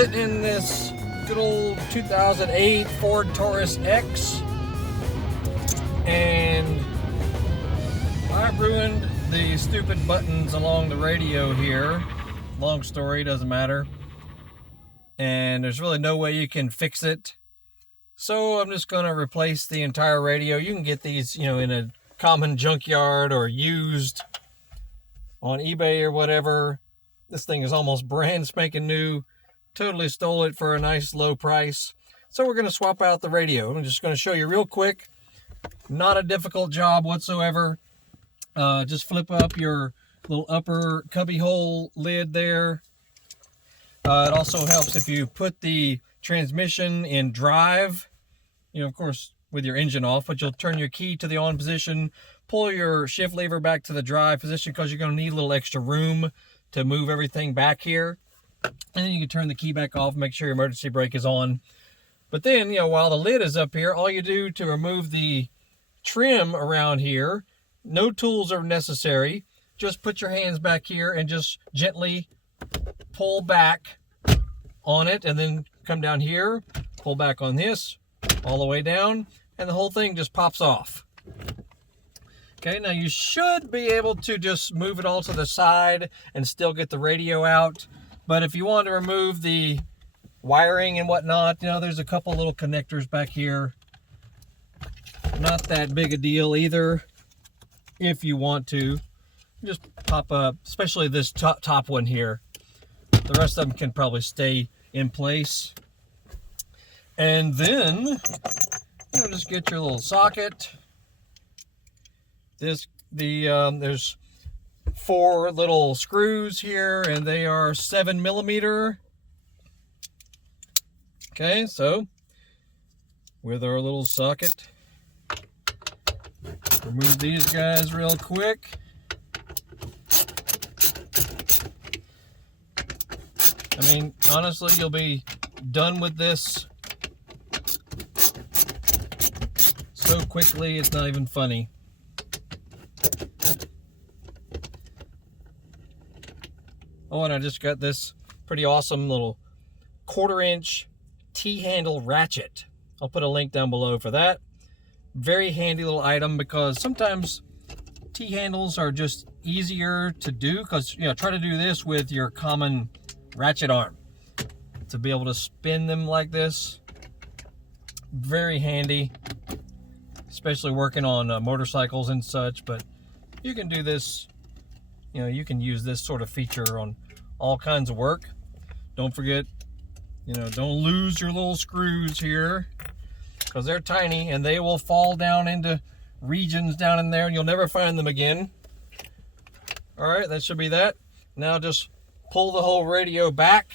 sitting in this good old 2008 Ford Taurus X, and I ruined the stupid buttons along the radio here. Long story, doesn't matter. And there's really no way you can fix it. So I'm just going to replace the entire radio. You can get these, in a common junkyard or used on eBay or whatever. This thing is almost brand spanking new. Totally stole it for a nice low price. So we're going to swap out the radio. I'm just going to show you real quick. Not a difficult job whatsoever. Just flip up your little upper cubby hole lid there. It also helps if you put the transmission in drive, of course with your engine off, but you'll turn your key to the on position, pull your shift lever back to the drive position because you're going to need a little extra room to move everything back here. And then you can turn the key back off, make sure your emergency brake is on. But then, while the lid is up here, all you do to remove the trim around here, no tools are necessary. Just put your hands back here and just gently pull back on it, and then come down here, pull back on this, all the way down, and the whole thing just pops off. Okay, now you should be able to just move it all to the side and still get the radio out. But if you want to remove the wiring and whatnot, there's a couple little connectors back here. Not that big a deal either. If you want to, just pop up, especially this top one here. The rest of them can probably stay in place. And then, just get your little socket. There's 4 little screws here, and they are 7mm. Okay, so with our little socket, remove these guys real quick. Honestly, you'll be done with this so quickly, it's not even funny. Oh, and I just got this pretty awesome little 1/4-inch T-handle ratchet. I'll put a link down below for that. Very handy little item, because sometimes T-handles are just easier to do, because try to do this with your common ratchet arm. To be able to spin them like this, very handy, especially working on motorcycles and such. But you can do this, you can use this sort of feature on all kinds of work. Don't forget, don't lose your little screws here, because they're tiny and they will fall down into regions down in there and you'll never find them again. All right, that should be that. Now just pull the whole radio back.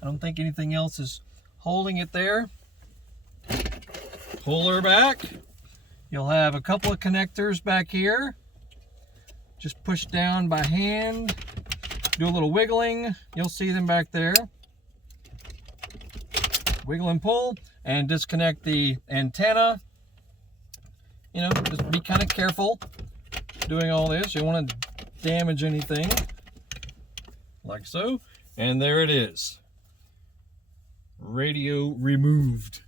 I don't think anything else is holding it there. Pull her back. You'll have a couple of connectors back here. Just push down by hand. Do a little wiggling. You'll see them back there. Wiggle and pull, and disconnect the antenna. Just be kind of careful doing all this. You don't want to damage anything. Like so. And there it is. Radio removed.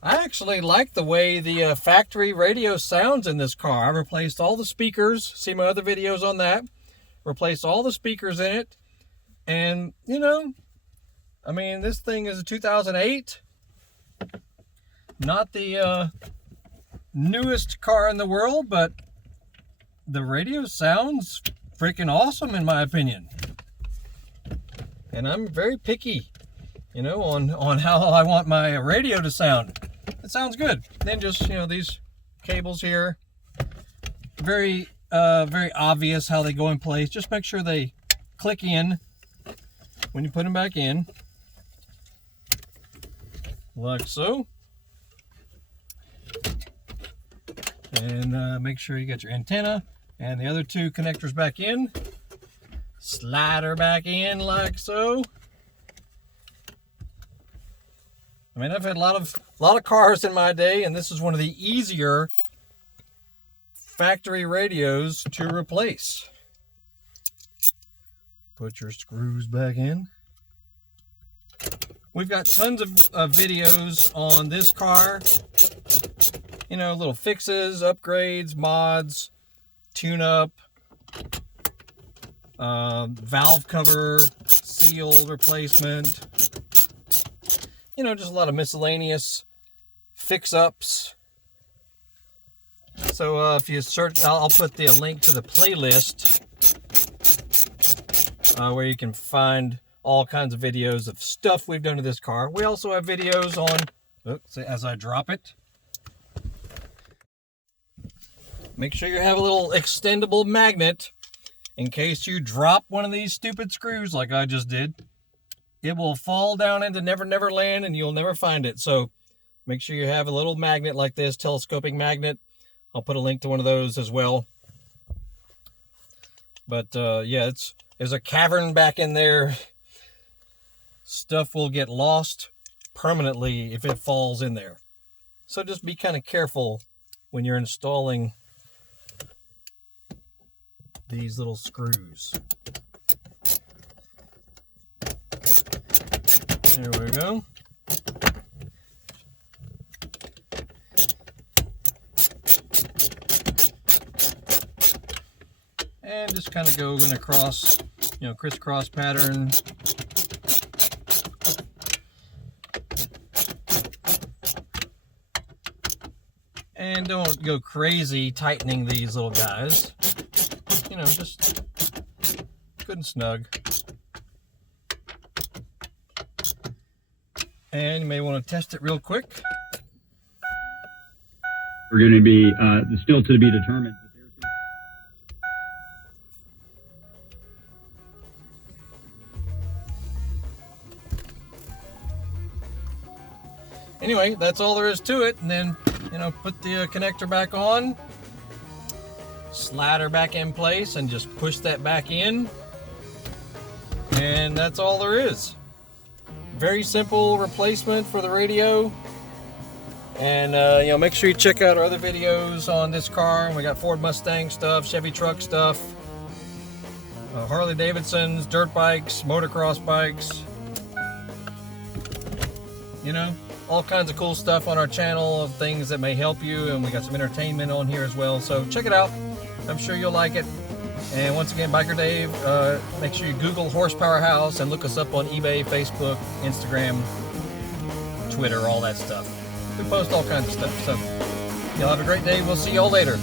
I actually like the way the factory radio sounds in this car. I replaced all the speakers. See my other videos on that. Replaced all the speakers in it. And, this thing is a 2008. Not the newest car in the world, but the radio sounds freaking awesome in my opinion. And I'm very picky, on how I want my radio to sound. It sounds good. Then just, these cables here, very obvious how they go in place. Just make sure they click in when you put them back in, like so. And make sure you get your antenna and the other 2 connectors back in. Slide her back in like so. I've had a lot of cars in my day, and this is one of the easier factory radios to replace. Put your screws back in. We've got tons of videos on this car. You know, little fixes, upgrades, mods, tune-up, valve cover, seal replacement. You know, just a lot of miscellaneous fix-ups. So if you search, I'll put the link to the playlist where you can find all kinds of videos of stuff we've done to this car. We also have videos on, oops, as I drop it, make sure you have a little extendable magnet in case you drop one of these stupid screws like I just did. It will fall down into Never Never Land and you'll never find it. So make sure you have a little magnet like this, telescoping magnet. I'll put a link to one of those as well. But yeah, there's a cavern back in there. Stuff will get lost permanently if it falls in there. So just be kind of careful when you're installing these little screws. There we go. And just kind of going across, you know, crisscross pattern. And don't go crazy tightening these little guys. You know, just good and snug. And you may want to test it real quick. We're going to be still to be determined. Anyway, that's all there is to it. And then, you know, put the connector back on, slide her back in place, and just push that back in. And that's all there is. Very simple replacement for the radio. And you know, make sure you check out our other videos on this car. We got Ford Mustang stuff, Chevy truck stuff, Harley Davidsons, dirt bikes, motocross bikes. You know, all kinds of cool stuff on our channel of things that may help you, and we got some entertainment on here as well. So check it out. I'm sure you'll like it. And once again, Biker Dave, make sure you Google Horsepower House and look us up on eBay, Facebook, Instagram, Twitter, all that stuff. We post all kinds of stuff. So y'all have a great day. We'll see y'all later.